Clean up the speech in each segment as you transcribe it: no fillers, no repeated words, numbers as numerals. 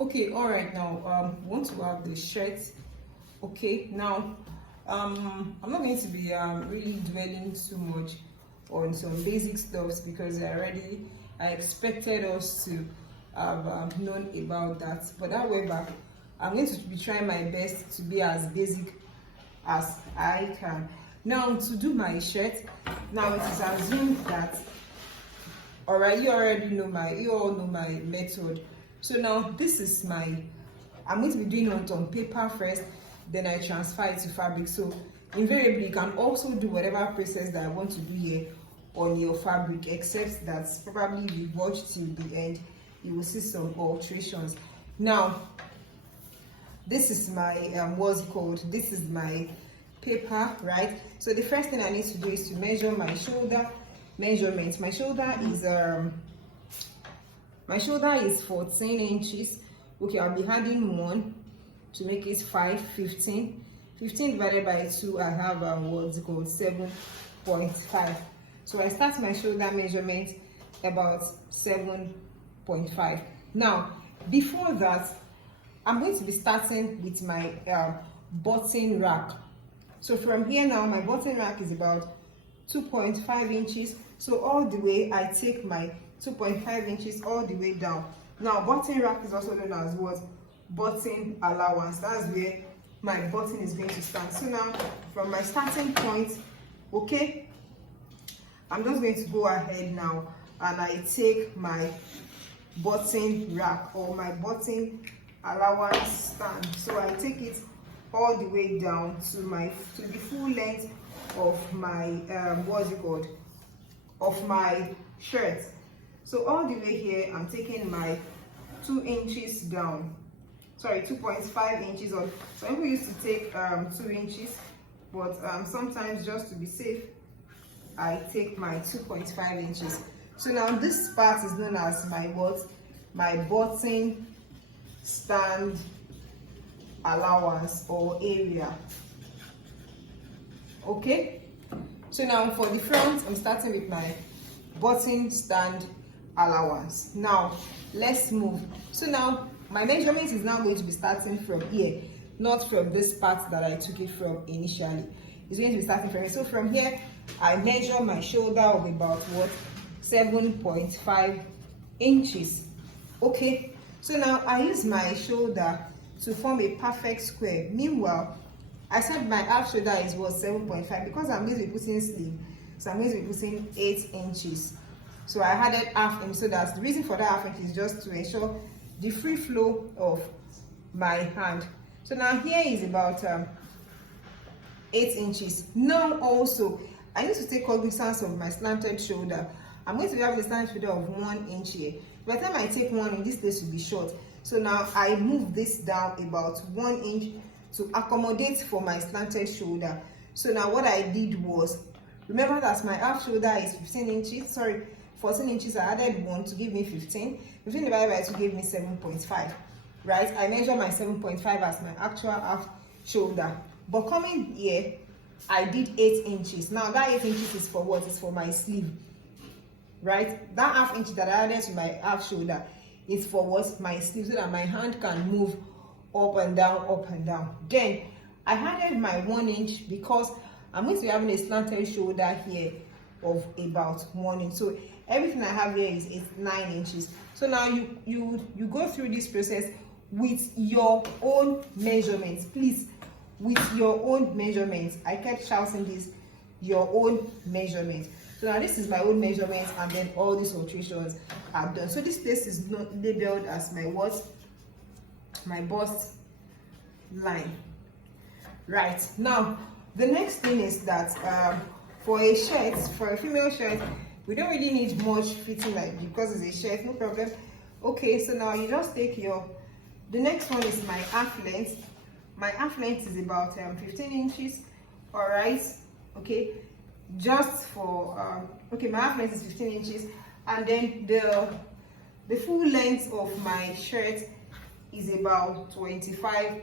Okay, all right. Now want to have the shirt. Okay, now I'm not going to be really dwelling too much on some basic stuffs because I expected us to have known about that. But however, I'm going to be trying my best to be as basic as I can. Now to do my shirt, now it is assumed that alright, you all know my method. So now this is I'm going to be doing it on paper first, then I transfer it to fabric. So invariably you can also do whatever process that I want to do here on your fabric, except that probably if you watch till the end you will see some alterations. Now this is my what's it called, this is my paper, right? So the first thing I need to do is to measure my shoulder measurement. My shoulder is 14 inches. Okay, I'll be adding 1 to make it 5, 15. 15 divided by 2, I have what's it called, 7.5. So I start my shoulder measurement about 7.5. Now before that, I'm going to be starting with my button rack. So from here now, my button rack is about 2.5 inches. So all the way, I take my 2.5 inches all the way down. Now button rack is also known as what? Button allowance. That's where my button is going to stand. So now from my starting point, okay, I'm just going to go ahead now and I take my button rack or my button allowance stand. So I take it all the way down to the full length of my what's it called, of my shirt. So all the way here I'm taking my 2 inches down, sorry, 2.5 inches on. Some people used to take 2 inches, but sometimes just to be safe I take my 2.5 inches. So now this part is known as my button stand allowance or area. Okay, so now for the front I'm starting with my button stand allowance. Now let's move. So now my measurement is now going to be starting from here, not from this part that I took it from initially. It's going to be starting from here. So from here I measure my shoulder of about what, 7.5 inches. Okay, so now I use my shoulder to form a perfect square. Meanwhile, I said my half shoulder is what, 7.5, because I'm going to be putting sleeve, so I'm going to be putting 8 inches. So I added half inch. So that's the reason for that half inch, is just to ensure the free flow of my hand. So now here is about 8 inches. Now also I need to take cognizance of my slanted shoulder. I'm going to have a slanted shoulder of 1 inch here. By the time I take 1 inch, this place will be short. So now I move this down about 1 inch to accommodate for my slanted shoulder. So now what I did was, remember that my half shoulder is 15 inches, sorry, 14 inches. I added 1 to give me 15. 15 divided by 2 gave me 7.5, right? I measure my 7.5 as my actual half shoulder. But coming here, I did 8 inches. Now that 8 inches is for what? It's for my sleeve, right? That half inch that I added to my half shoulder is for what? My sleeve, so that my hand can move up and down, up and down. Then I added my 1 inch because I'm going to be having a slanted shoulder here of about 1 inch. So everything I have here is 9 inches. So now you go through this process with your own measurements, please. With your own measurements. I kept shouting this, your own measurements. So now this is my own measurements, and then all these alterations are done. So this place is not labeled as my what? My bust line. Right, now the next thing is that for a shirt, for a female shirt, we don't really need much fitting, like, because it's a shirt, no problem. Okay, so now you just take the next one is my half length. My half length is about 15 inches. All right, okay, just for okay, my half length is 15 inches, and then the full length of my shirt is about 25.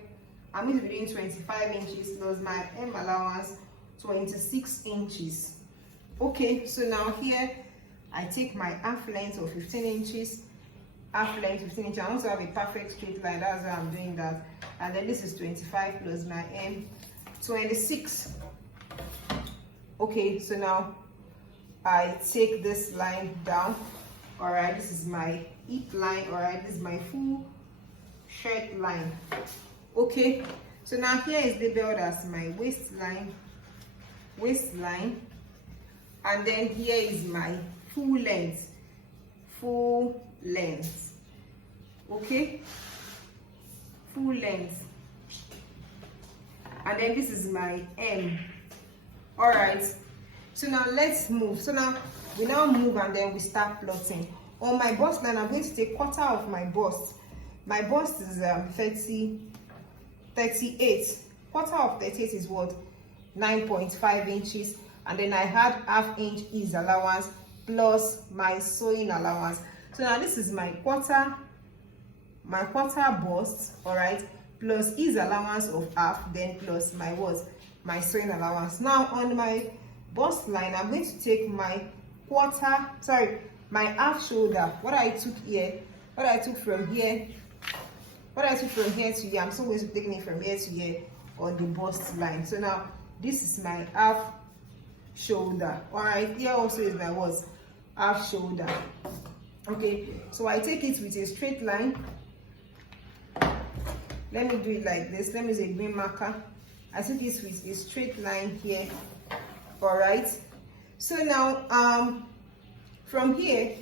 I'm going to be doing 25 inches plus my hem allowance 26 inches. Okay, so now here I take my half length of 15 inches half length 15 inches. I want to have a perfect straight line, that's why I'm doing that. And then this is 25 plus my M, 26. Okay, so now I take this line down. All right, this is my hip line. All right, this is my full shirt line. Okay, so now here is labeled as my waistline, and then here is my full length, okay, full length, and then this is my M. All right, so now let's move. So now we move and then we start plotting. On my bust line, I'm going to take quarter of my bust. My bust is 38. Quarter of 38 is what? 9.5 inches. And then I had half inch ease allowance plus my sewing allowance. So now this is my quarter bust, all right, plus ease allowance of half, then plus my what? My sewing allowance. Now on my bust line, I'm going to take my half shoulder, what I took from here to here. I'm still going to take it from here to here on the bust line. So now this is my half shoulder. All right, here also is my what? Half shoulder. Okay, so I take it with a straight line. Let me do it like this. Let me use a green marker. I take this with a straight line here. All right, so now from here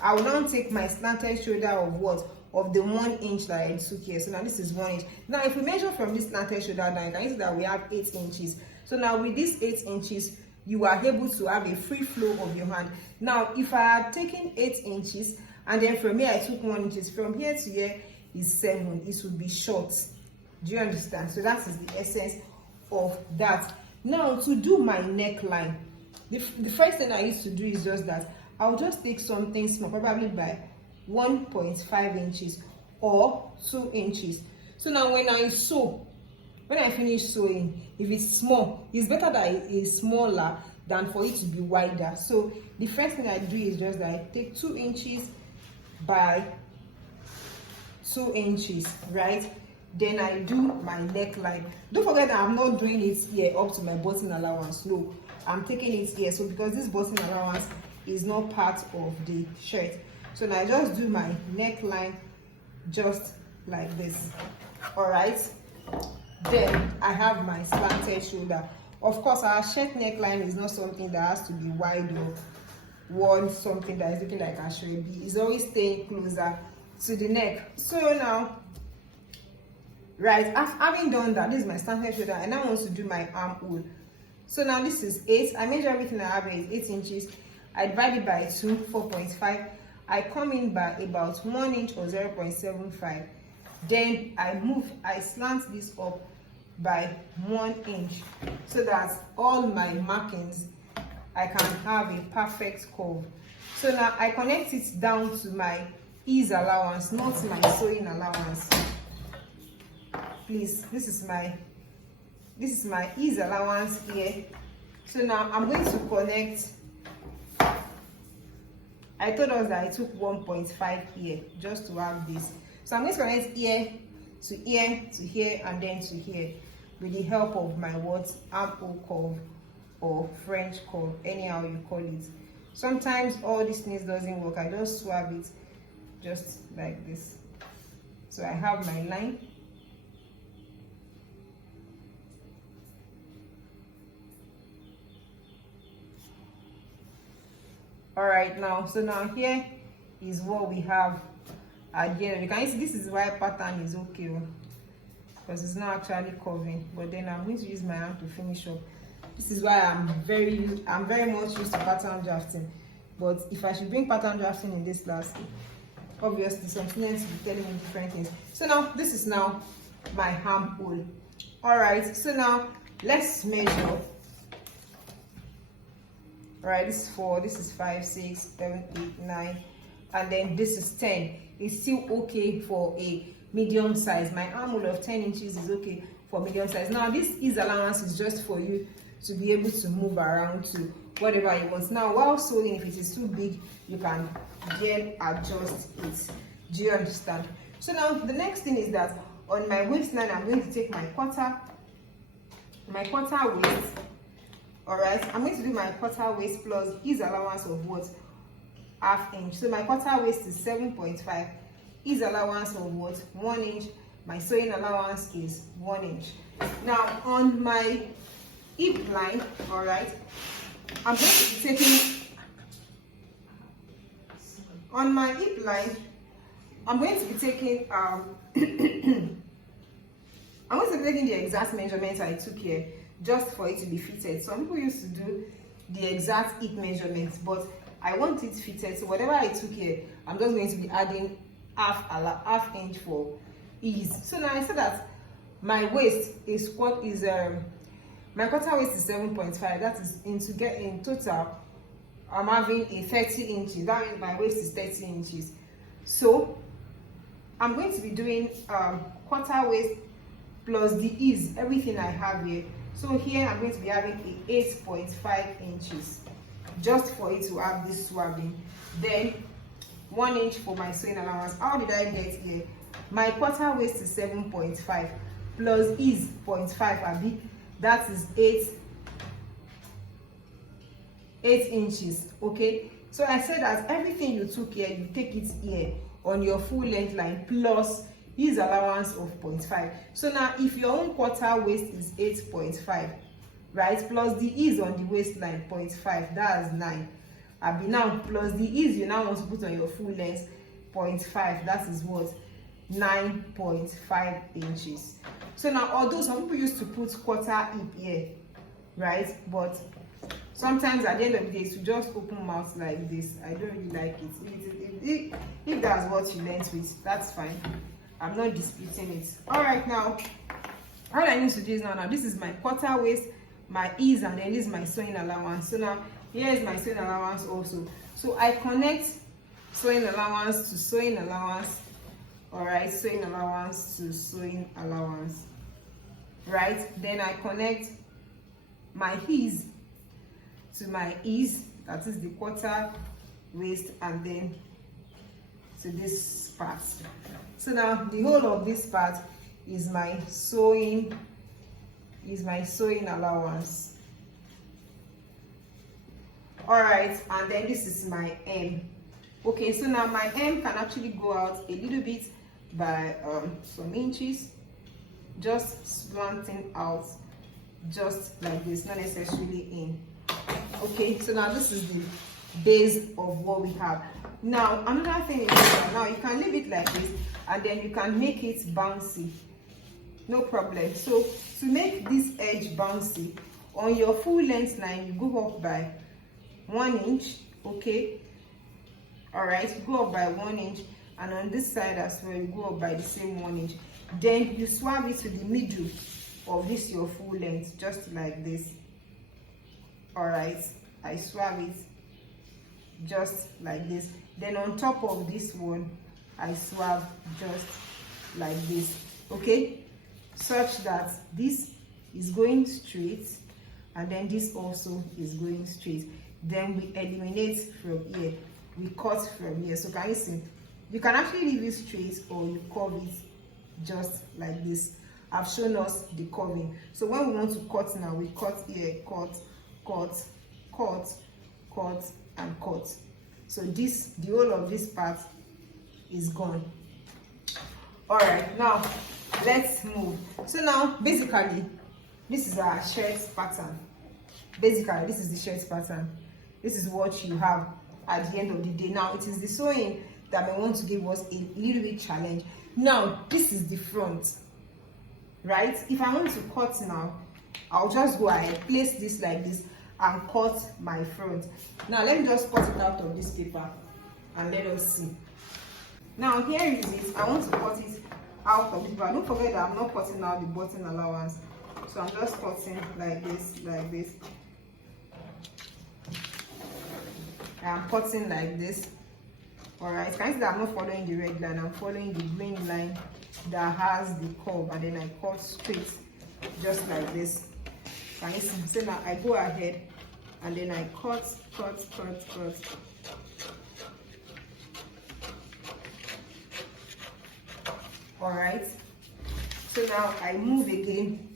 I will now take my slanted shoulder of what? Of the 1 inch that I took here. So now this is 1 inch. Now if we measure from this slanted shoulder down, you can see that we have 8 inches. So now with these 8 inches, you are able to have a free flow of your hand. Now if I had taken 8 inches and then from here I took 1 inch, from here to here is 7, it would be short. Do you understand? So that is the essence of that. Now to do my neckline, the first thing I used to do is just that I'll just take something small, probably by 1.5 inches or 2 inches. So now when I finish sewing, if it's small, it's better that it is smaller than for it to be wider. So the first thing I do is just that I take 2 inches by 2 inches, right? Then I do my neckline. Don't forget that I'm not doing it here up to my button allowance. No, I'm taking it here. So because this button allowance is not part of the shirt, so now I just do my neckline just like this. All right, then I have my slanted shoulder. Of course, our shirt neckline is not something that has to be wide or want something that is looking like a should be. It's always staying closer to the neck. So now, right, after having done that, this is my slanted shoulder, and I want to do my armhole. So now this is 8. I measure everything I have is 8 inches. I divide it by 2, 4.5. I come in by about 1 inch or 0.75. Then I slant this up by 1 inch so that all my markings, I can have a perfect curve. So now I connect it down to my ease allowance, not my sewing allowance. Please, this is my ease allowance here. So now I'm going to connect. I told us that I took 1.5 here just to have this. So I'm going to connect here to here to here and then to here with the help of my armhole curve or French curve, anyhow you call it. Sometimes all this nails doesn't work. I just swab it just like this. So I have my line. All right, now, so now here is what we have at the end. You can see this is why pattern is okay, because it's not actually curving. But then I'm going to use my hand to finish up. This is why I'm very much used to pattern drafting. But if I should bring pattern drafting in this class, obviously some students will be telling me different things. So now this is now my armhole. All right, so now let's measure. Right, this is 4, this is 5, 6, 7, 8, 9, and then this is 10. It's still okay for a medium size. My armhole of 10 inches is okay for medium size. Now this ease allowance is just for you to be able to move around to whatever you want. Now while sewing, if it is too big, you can then adjust it. Do you understand? So now the next thing is that on my waistline, I'm going to take my quarter waist. All right, I'm going to do my quarter waist plus ease allowance of what? Half inch. So my quarter waist is 7.5, ease allowance of what? 1 inch. My sewing allowance is 1 inch. Now on my hip line, all right, I'm going to be taking, on my hip line, I'm going to be taking I'm going to be taking the exact measurements I took here just for it to be fitted. Some people used to do the exact hip measurements, but I want it fitted. So whatever I took here, I'm just going to be adding half inch for ease. So now I said that my waist is my quarter waist is 7.5. That is in total, I'm having a 30 inches. That means my waist is 30 inches. So I'm going to be doing quarter waist plus the ease, everything I have here. So here I'm going to be having a 8.5 inches just for it to have this swabbing. Then 1 inch for my sewing allowance. How did I get here? My quarter waist is 7.5 plus ease 0.5, that is 8 inches. Okay, so I said that everything you took here, you take it here on your full length line plus ease allowance of 0.5. So now if your own quarter waist is 8.5, right, plus the ease on the waistline 0.5, that's 9. Now plus the ease you now want to put on your full length 0.5, that is what? 9.5 inches. So now although some people used to put quarter hip here, right, but sometimes at the end of the day to just open mouth like this, I don't really like it. If that's what you learned with, that's fine. I'm not disputing it. All right, now all I need to do is now this is my quarter waist, my ease, and then this is my sewing allowance. So now here is my sewing allowance also. So I connect sewing allowance to sewing allowance. All right, sewing allowance to sewing allowance, right? Then I connect my ease to my ease, that is the quarter waist, and then to this part. So now the whole of this part is my sewing allowance. All right, and then this is my hem. Okay, so now my hem can actually go out a little bit by some inches, just slanting out just like this, not necessarily in. Okay, so now this is the base of what we have. Now another thing is that now you can leave it like this and then you can make it bouncy, no problem. So to make this edge bouncy, on your full length line you go up by 1 inch. Okay, all right, you go up by 1 inch, and on this side as well you go up by the same 1 inch. Then you swab it to the middle of this your full length, just like this. All right, I swab it just like this. Then on top of this one I swab just like this. Okay, such that this is going straight and then this also is going straight. Then we eliminate from here, we cut from here. So can you see, you can actually leave it straight or you curve it just like this. I've shown us the curving. So when we want to cut now, we cut here, cut, cut, cut, cut, and cut. So this, the whole of this part is gone. All right, now let's move. So now basically this is our shirt pattern. Basically this is the shirt pattern. This is what you have at the end of the day. Now it is the sewing that may want to give us a little bit challenge. Now this is the front, right? If I want to cut now, I'll just go ahead, place this like this and cut my front. Now let me just cut it out of this paper and let us see. Now here is it. I want to cut it out of this paper. Don't forget that I'm not cutting out the button allowance, so I'm just cutting like this, like this. I'm cutting like this. All right, can you see that I'm not following the red line, I'm following the green line that has the curve, and then I cut straight just like this. Can you see? So now I go ahead and then I cut. All right, so now I move again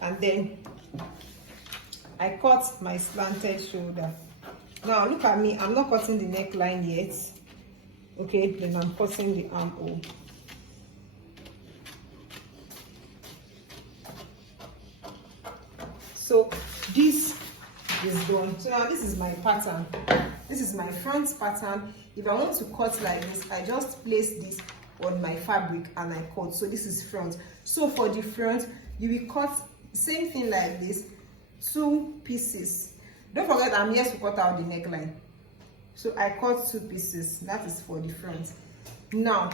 and then I cut my slanted shoulder. Now look at me, I'm not cutting the neckline yet. Okay, then I'm cutting the armhole. So this is done. So now this is my pattern. This is my front pattern. If I want to cut like this, I just place this on my fabric and I cut. So this is front. So for the front, you will cut same thing like this, 2 pieces. Don't forget I'm here to cut out the neckline. So I cut 2 pieces. That is for the front. Now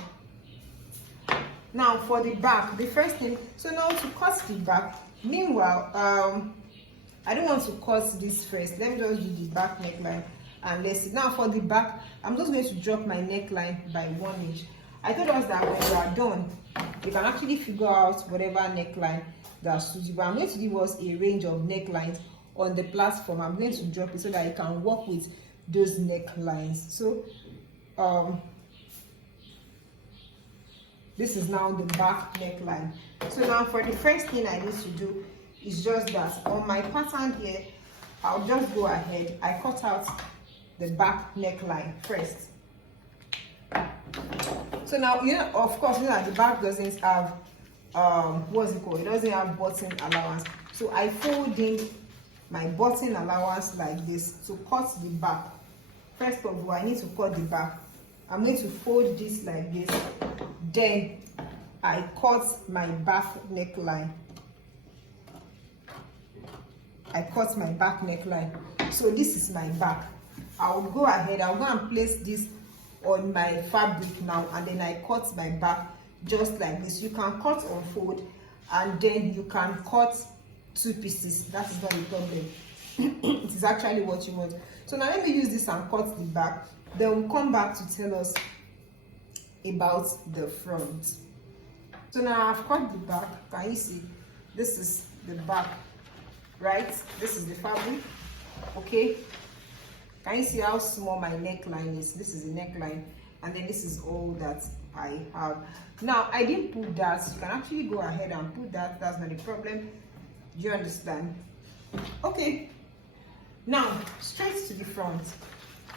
for the back, the first thing, so now to cut the back, meanwhile, I don't want to cut this first. Let me just do the back neckline and let's see. Now for the back, I'm just going to drop my neckline by 1 inch. I told us that when you are done, you can actually figure out whatever neckline that suits you. But I'm going to give us a range of necklines on the platform. I'm going to drop it so that you can work with those necklines. So this is now the back neckline. So now for the first thing I need to do is just that on my pattern here, I'll just go ahead, I cut out the back neckline first. So now, you know, of course, you know that the back doesn't have what's it called, it doesn't have button allowance. So I fold in my button allowance like this to cut the back. First of all, I need to cut the back. I'm going to fold this like this, then I cut my back neckline. I cut my back neckline. So this is my back. I'll go ahead, I'll go and place this on my fabric now, and then I cut my back just like this. You can cut or fold, and then you can cut 2 pieces. That is not a problem. It is actually what you want. So now let me use this and cut the back. Then we'll come back to tell us about the front. So now I've cut the back. Can you see? This is the back, right? This is the fabric. Okay. Can you see how small my neckline is? This is the neckline, and then this is all that I have. Now I didn't put that. You can actually go ahead and put that. That's not a problem. Do you understand? Okay. Now straight to the front.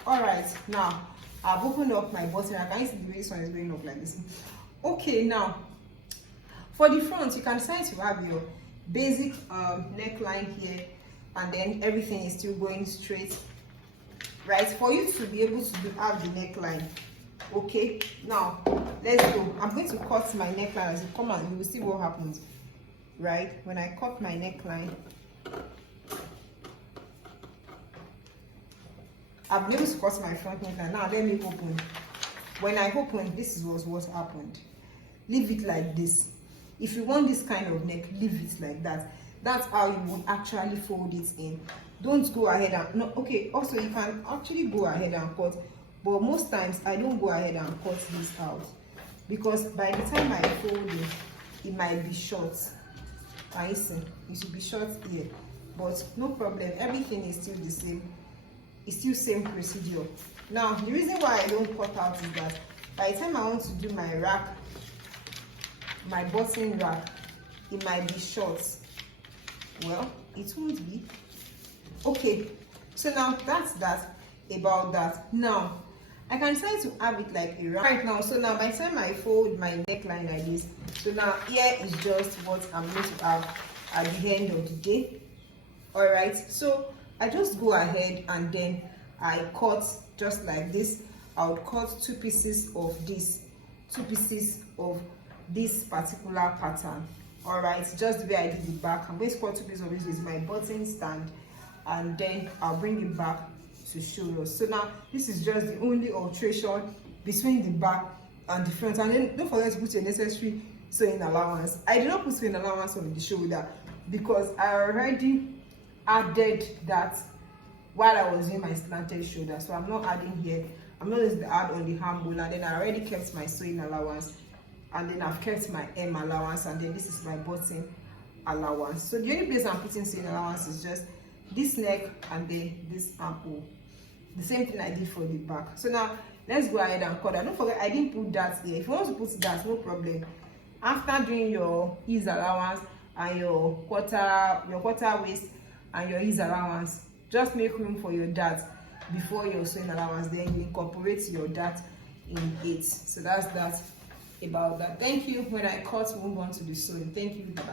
All right. Now I've opened up my button. I can see the way this one is going up like this. Okay. Now for the front, you can decide to have your basic neckline here, and then everything is still going straight. Right, for you to be able to have the neckline. Okay, now let's go. I'm going to cut my neckline as you come and you will see what happens. Right, when I cut my neckline, I've been able to cut my front neckline. Now let me open. When I open, this was what happened. Leave it like this. If you want this kind of neck, leave it like that. That's how you would actually fold it in. Don't go ahead and no. Okay, also you can actually go ahead and cut, but most times I don't go ahead and cut this out because by the time I fold it might be short. I see it should be short here, but no problem, everything is still the same. It's still same procedure. Now the reason why I don't cut out is that by the time I want to do my rack, my button rack, it might be short. Well, it won't be. Okay, so now that's that about that. Now I can decide to have it like a rack right now. So now by the time I fold my neckline like this, so now here is just what I'm going to have at the end of the day. All right, so I just go ahead and then I cut just like this. I would cut 2 pieces of this, 2 pieces of this particular pattern. All right, just the way I did the back. I'm going to cut 2 pieces of this with my button stand, and then I'll bring it back to show us. So now this is just the only alteration between the back and the front. And then don't forget to put your necessary sewing allowance. I did not put sewing allowance on the shoulder because I already added that while I was doing my slanted shoulder. So I'm not adding here. I'm not going to add on the armhole, and then I already kept my sewing allowance, and then I've kept my hem allowance, and then this is my button allowance. So the only place I'm putting sewing allowance is just this neck and then this armhole. The same thing I did for the back. So now let's go ahead and cut that. Don't forget I didn't put that here. If you want to put that, no problem. After doing your ease allowance and your quarter waist and your ease allowance, just make room for your dart before your sewing allowance, then you incorporate your dart in it. So that's that about that. Thank you. When I cut, we'll move on to the sewing. Thank you. Bye.